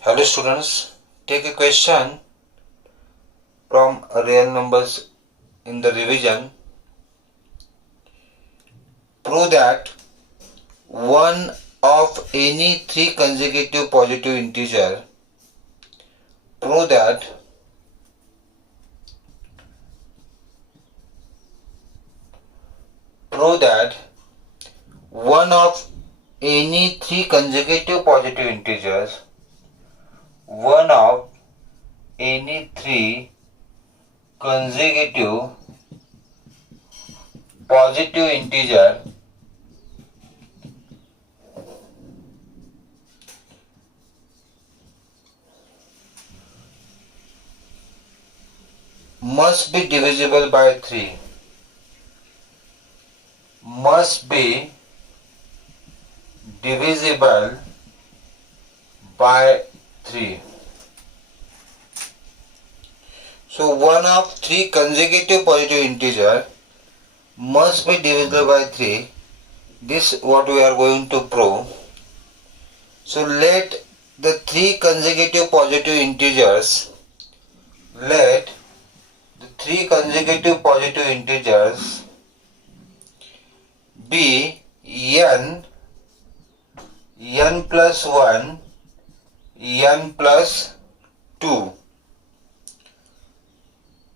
Hello students, take a question from real numbers in the revision. Prove that one of any three consecutive positive integer. Prove that one of any three consecutive positive integers. One of any three consecutive positive integer must be divisible by 3. Must be divisible by 3. So one of three consecutive positive integer must be divisible by 3. This what we are going to prove. So let the three consecutive positive integers be n plus 1, n plus 2.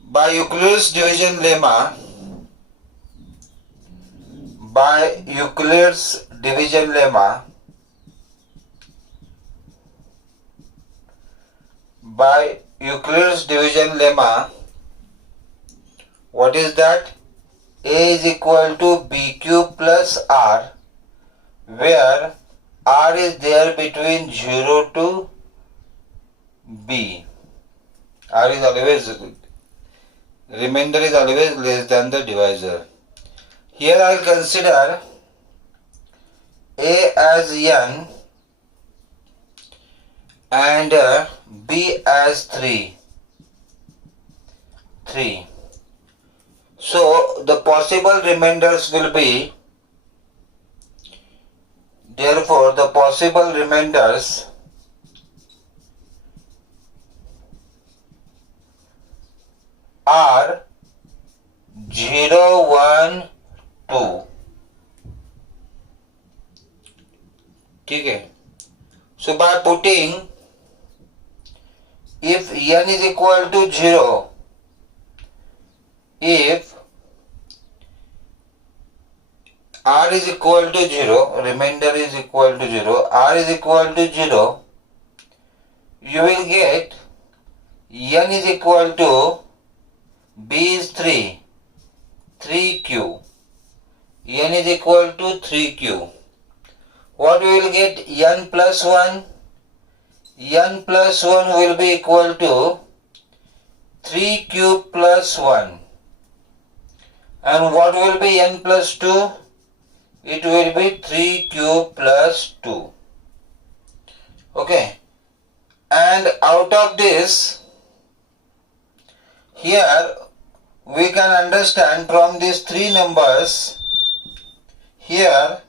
By Euclid's division lemma, what is that? A is equal to b cube plus r, where r is there between 0 to b. R is always, remainder is always less than the divisor. Here I will consider a as n and b as 3. So the possible remainders will be, therefore the possible remainders are 0, 1, 2. Okay. So by putting, if n is equal to 0, if r is equal to 0, remainder is equal to 0, r is equal to 0, you will get n is equal to b is 3q, n is equal to 3q. What we will get? N plus 1. N plus 1 will be equal to 3q plus 1. And what will be n plus 2? It will be 3q plus 2. Okay. And out of this, here we can understand from these three numbers, here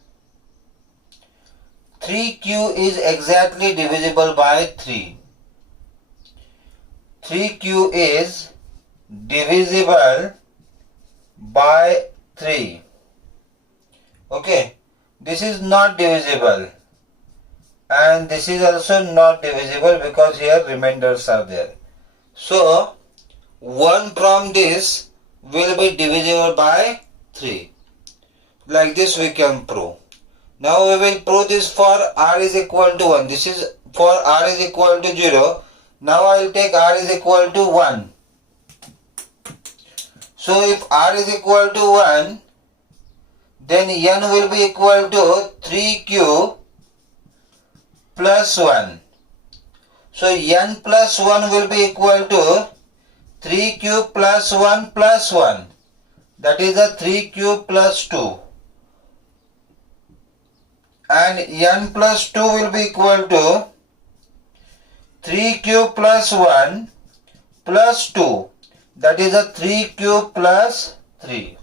3q is exactly divisible by 3. 3q is divisible by 3. Okay, this is not divisible and this is also not divisible because here remainders are there. So 1 from this will be divisible by 3. Like this we can prove. Now we will prove this for r is equal to 1. This is for r is equal to 0. Now I will take r is equal to 1. So if r is equal to 1, then n will be equal to 3q plus 1. So n plus 1 will be equal to 3q plus 1 plus 1. That is a 3q plus 2. And n plus 2 will be equal to 3q plus 1 plus 2. That is a 3q plus 3.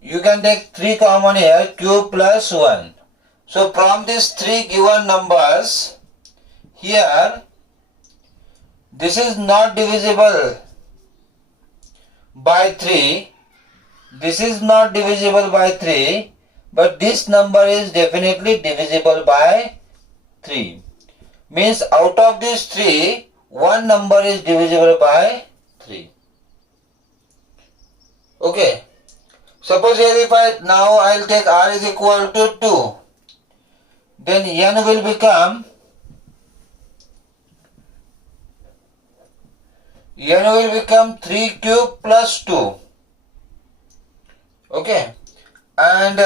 You can take 3 common here, q plus 1. So from these three given numbers, here this is not divisible by 3, this is not divisible by 3, but this number is definitely divisible by 3. Means out of these three, one number is divisible by 3. Okay. Suppose here if I'll take r is equal to 2, then n will become 3 cube plus 2. Okay. And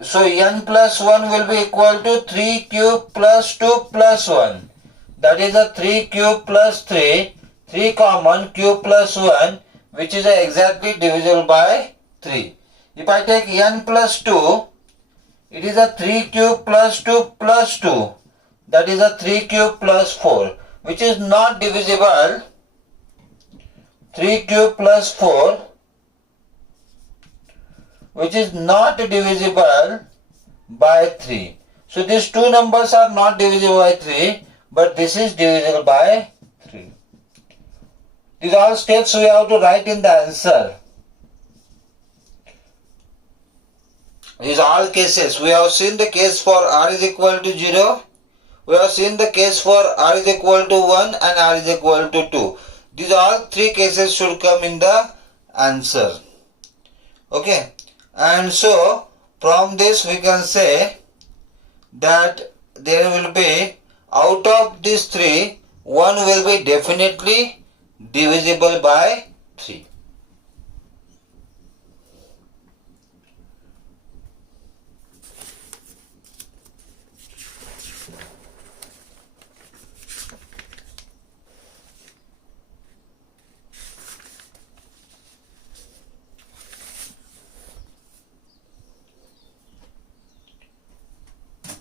so n plus 1 will be equal to 3 cube plus 2 plus 1. That is a 3 cube plus 3, 3 common, cube plus 1, which is exactly divisible by 3. If I take n plus 2, it is a 3 cube plus 2 plus 2. That is a 3 cube plus 4, which is not divisible. 3 cube plus 4, which is not divisible by 3. So these two numbers are not divisible by 3, but this is divisible by 3. These are all steps we have to write in the answer. These are all cases. We have seen the case for r is equal to 0. We have seen the case for r is equal to 1 and r is equal to 2. These all three cases should come in the answer. Okay. And so from this we can say that there will be, out of these three, one will be definitely divisible by 3.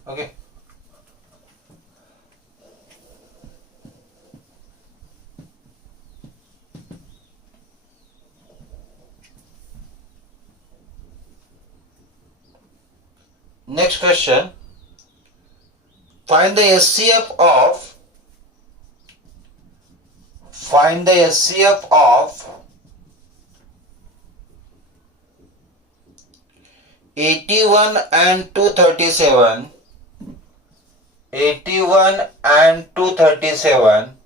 Okay. Next question. Find the SCF of 81 and 237. 81 and 237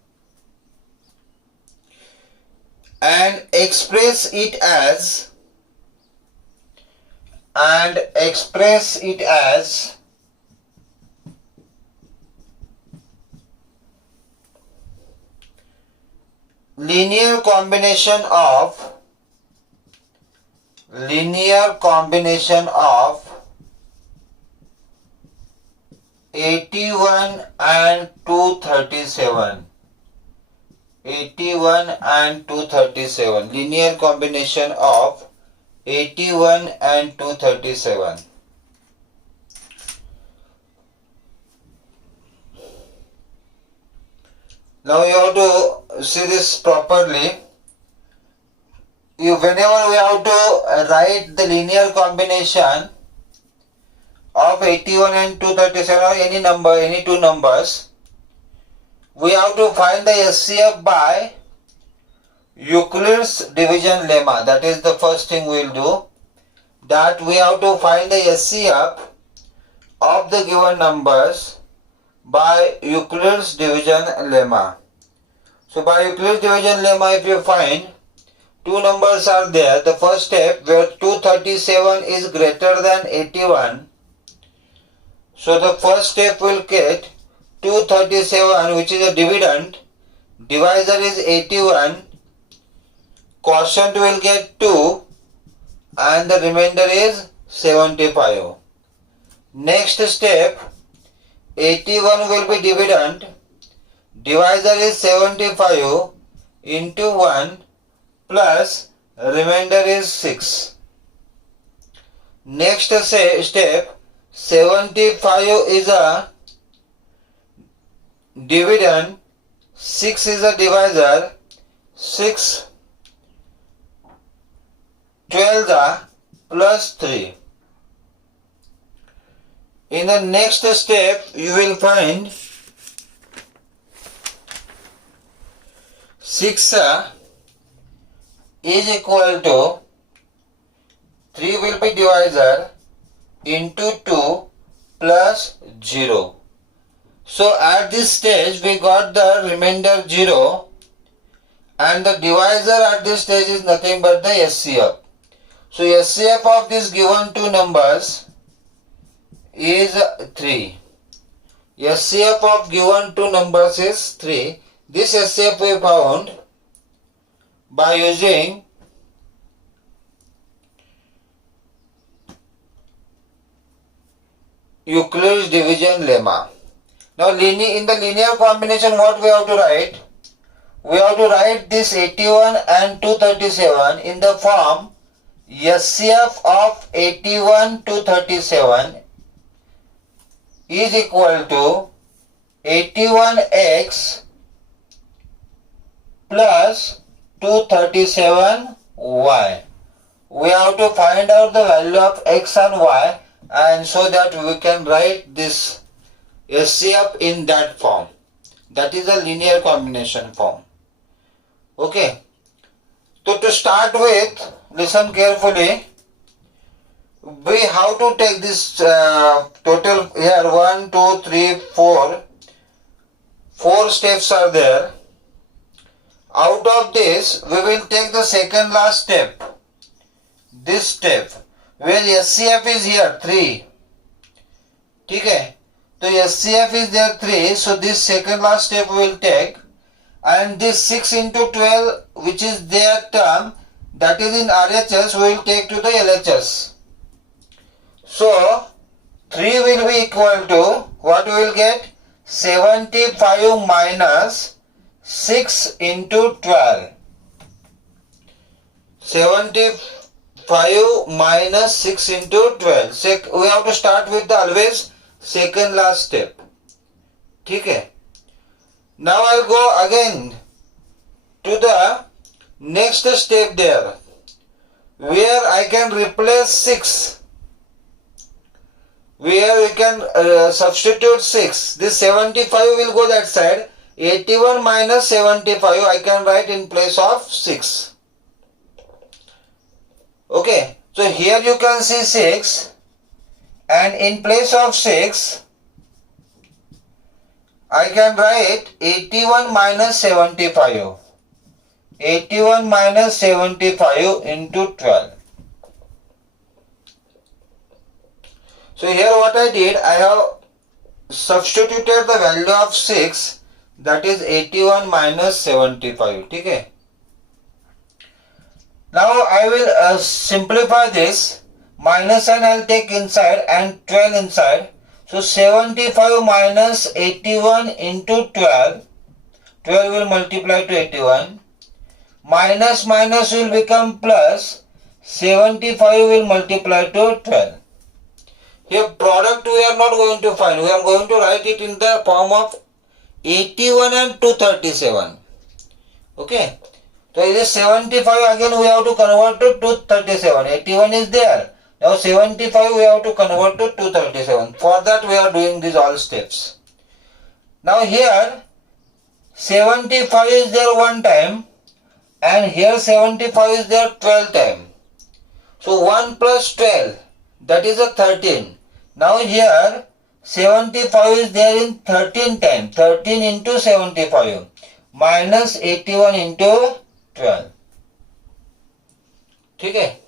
and express it as linear combination of 81 and 237. 81 and 237. Linear combination of 81 and 237. Now you have to see this properly. Whenever we have to write the linear combination of 81 and 237 or any number, any two numbers, we have to find the SCF by Euclid's division lemma. That is the first thing we will do. That we have to find the SCF of the given numbers by Euclid's division lemma. So by Euclid's division lemma, if you find two numbers are there, the first step where 237 is greater than 81, so the first step will get 237, which is a dividend, divisor is 81, quotient will get 2 and the remainder is 75. Next step, 81 will be dividend, divisor is 75 into 1 plus remainder is 6. Next step, 75 is a dividend, 6 is a divisor, 6 12 plus 3. In the next step, you will find 6 is equal to 3 will be divisor into 2 plus 0. So at this stage we got the remainder 0 and the divisor at this stage is nothing but the SCF. So SCF of these given two numbers is 3. SCF of given two numbers is 3. This SCF we found by using Euclid's division lemma. Now in the linear combination, what we have to write? We have to write this 81 and 237 in the form SCF of 81 237 is equal to 81x plus 237y. We have to find out the value of x and y, and so that we can write this SCF in that form. That is a linear combination form. Okay. So to start with, listen carefully. We have to take this total here 1, 2, 3, 4. 4 steps are there. Out of this, we will take the second last step. This step where SCF is here 3. Okay. So SCF is there 3. So this second last step we will take. And this 6 into 12 which is their term, that is in RHS, we will take to the LHS. So 3 will be equal to what we will get? 75 minus 6 into 12. 75 minus 6 into 12. We have to start with the always second last step. Okay. Now I'll go again to the next step there, where I can replace 6, where we can substitute 6. This 75 will go that side. 81 minus 75 I can write in place of 6. Okay, so here you can see 6, and in place of 6 I can write 81 minus 75. 81 minus 75 into 12. So here what I did, I have substituted the value of 6, that is 81 minus 75. Okay. Now I will simplify this. Minus sign I will take inside and 12 inside. So 75 minus 81 into 12. 12 will multiply to 81. Minus minus will become plus. 75 will multiply to 12. Here product we are not going to find. We are going to write it in the form of 81 and 237. Okay. So this 75 again we have to convert to 237. 81 is there. Now 75 we have to convert to 237. For that we are doing these all steps. Now here 75 is there one time, and here 75 is there 12 times. So 1 plus 12, that is a 13. Now here 75 is there in 13 times. 13 into 75 minus 81 into 12. Okay.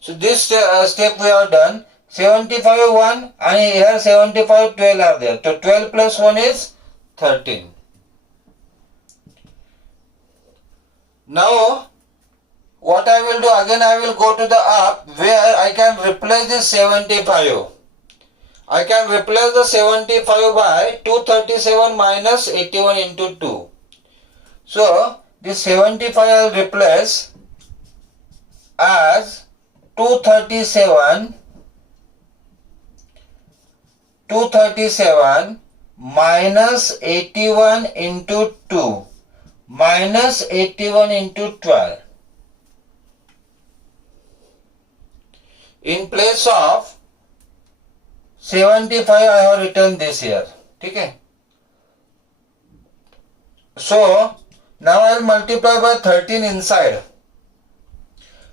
So this step we have done. 75 1 and here 75 12 are there. So 12 plus 1 is 13. Now what I will do, again I will go to the up where I can replace this 75. I can replace the 75 by 237 minus 81 into 2. So this 75 I will replace as 237 minus 81 into 2 minus 81 into 12. In place of 75 I have written this here. Okay. So now I will multiply by 13 inside.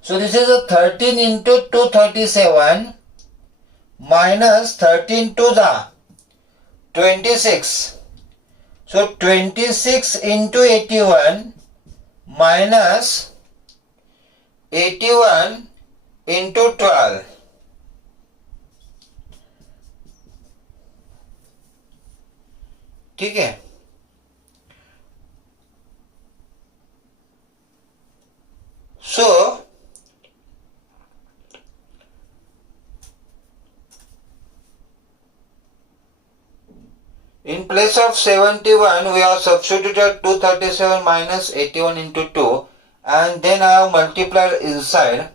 So this is a 13 into 237 minus 13 to the 26. So 26 into 81 minus 81 into 12. ठीक है. So in place of 71 we have substituted 237 minus 81 into 2 and then I have multiplied inside.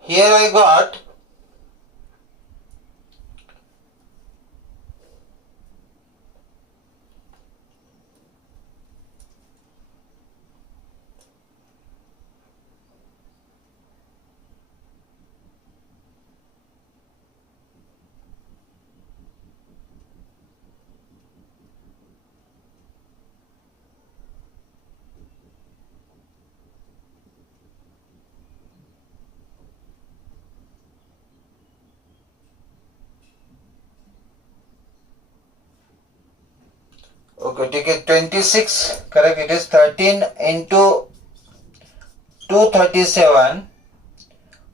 Here I got okay, take it 26, correct, it is 13 into 237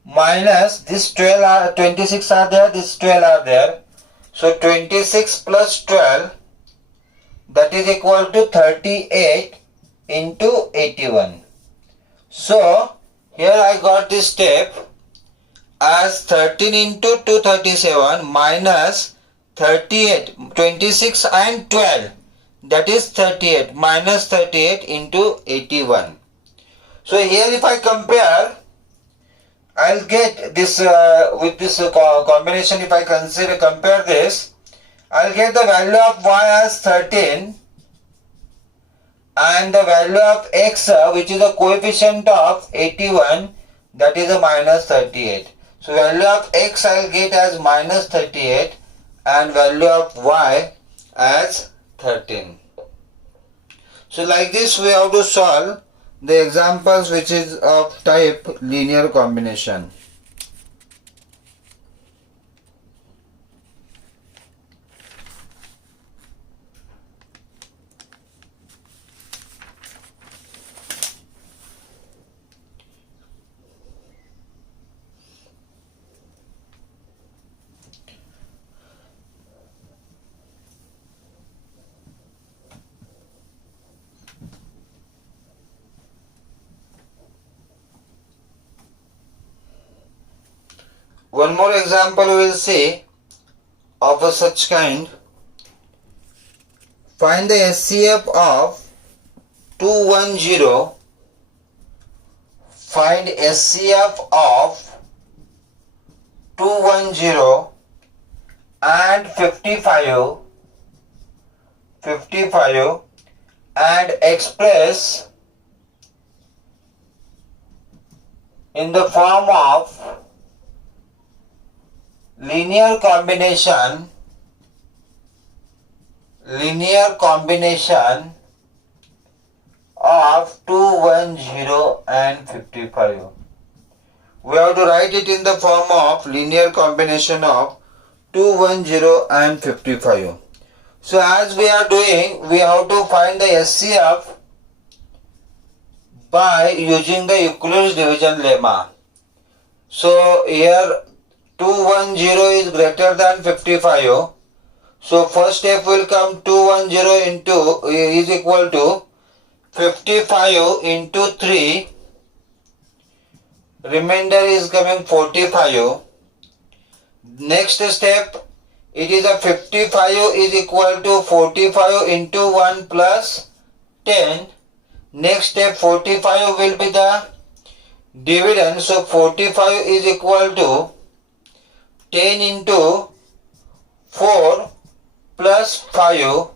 minus this 12 are 26 are there, this 12 are there. So 26 plus 12, that is equal to 38 into 81. So here I got this step as 13 into 237 minus 38, 26 and 12, that is 38 minus 38 into 81. So here if I compare, I'll get this with this combination. If I compare this, I'll get the value of y as 13 and the value of x which is the coefficient of 81, that is a minus 38. So value of x I'll get as minus 38 and value of y as 13. So like this we have to solve the examples which is of type linear combination. One more example we will see of a such kind. Find the SCF of 210. Find SCF of 210 and 55 and express in the form of linear combination of 210 and 55. We have to write it in the form of linear combination of 210 and 55. So as we are doing, we have to find the SCF by using the Euclid's division lemma. So here 210 is greater than 55. So first step will come 210 into is equal to 55 into 3. Remainder is coming 45. Next step, it is a 55 is equal to 45 into 1 plus 10. Next step 45 will be the dividend. So 45 is equal to 10 into 4 plus 5,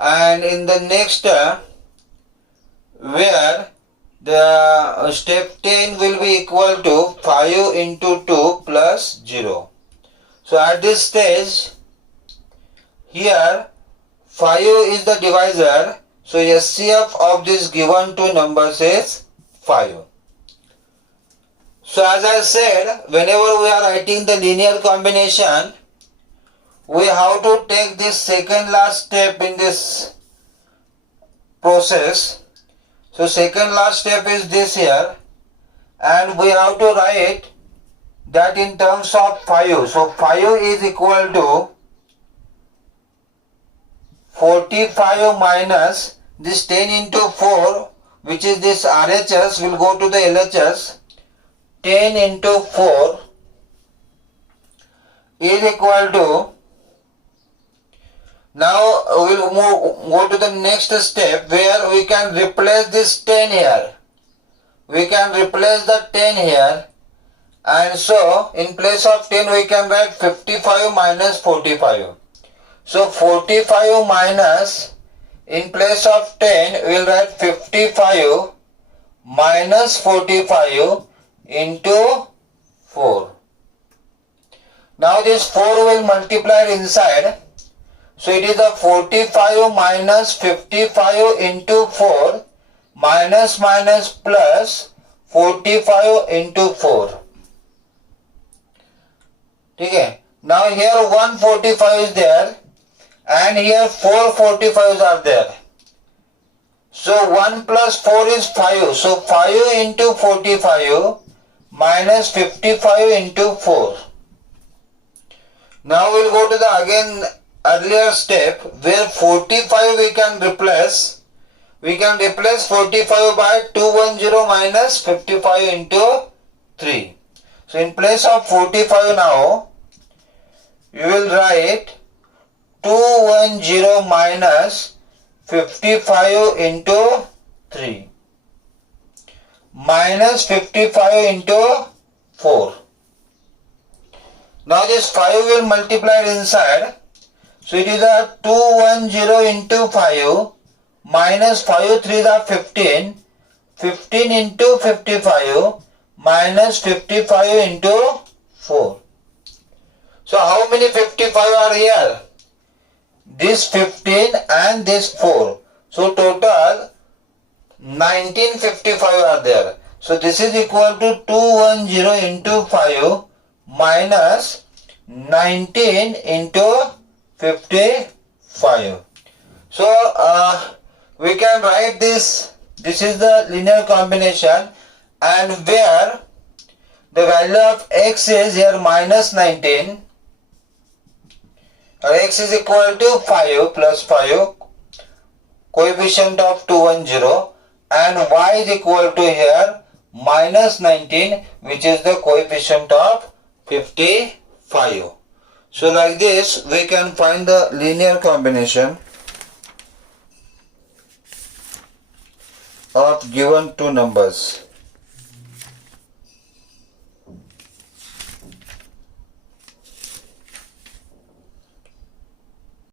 and in the next where the step 10 will be equal to 5 into 2 plus 0. So at this stage, here 5 is the divisor. So SCF of these given two numbers is 5. So as I said, whenever we are writing the linear combination, we have to take this second last step in this process. So second last step is this here, and we have to write that in terms of 5. So 5 is equal to 45 minus this 10 into 4, which is this RHS, will go to the LHS. 10 into 4 is equal to, now we will go to the next step where we can replace this 10 here. We can replace the 10 here, and so in place of 10 we can write 55 minus 45. So 45 minus, in place of 10 we will write 55 minus 45 into 4. Now this 4 will multiply inside. So it is a 45 minus 55 into 4 minus plus 45 into 4. Okay. Now here 145 is there and here 4 45s are there. So 1 plus 4 is 5. So 5 into 45 minus 55 into 4. Now we will go to the again earlier step where 45 we can replace. We can replace 45 by 210 minus 55 into 3. So in place of 45 now, you will write 210 minus 55 into 3 minus 55 into 4. Now this 5 will multiply inside. So it is a 210 into 5 minus 5 3 are 15. 15 into 55 minus 55 into 4. So how many 55 are here? This 15 and this 4. So total 1955 are there. So this is equal to 210 into 5 minus 19 into 55. So we can write this. This is the linear combination, and where the value of x is here minus 19. X is equal to 5 plus 5, coefficient of 210, and y is equal to here minus 19, which is the coefficient of 55. So like this we can find the linear combination of given two numbers.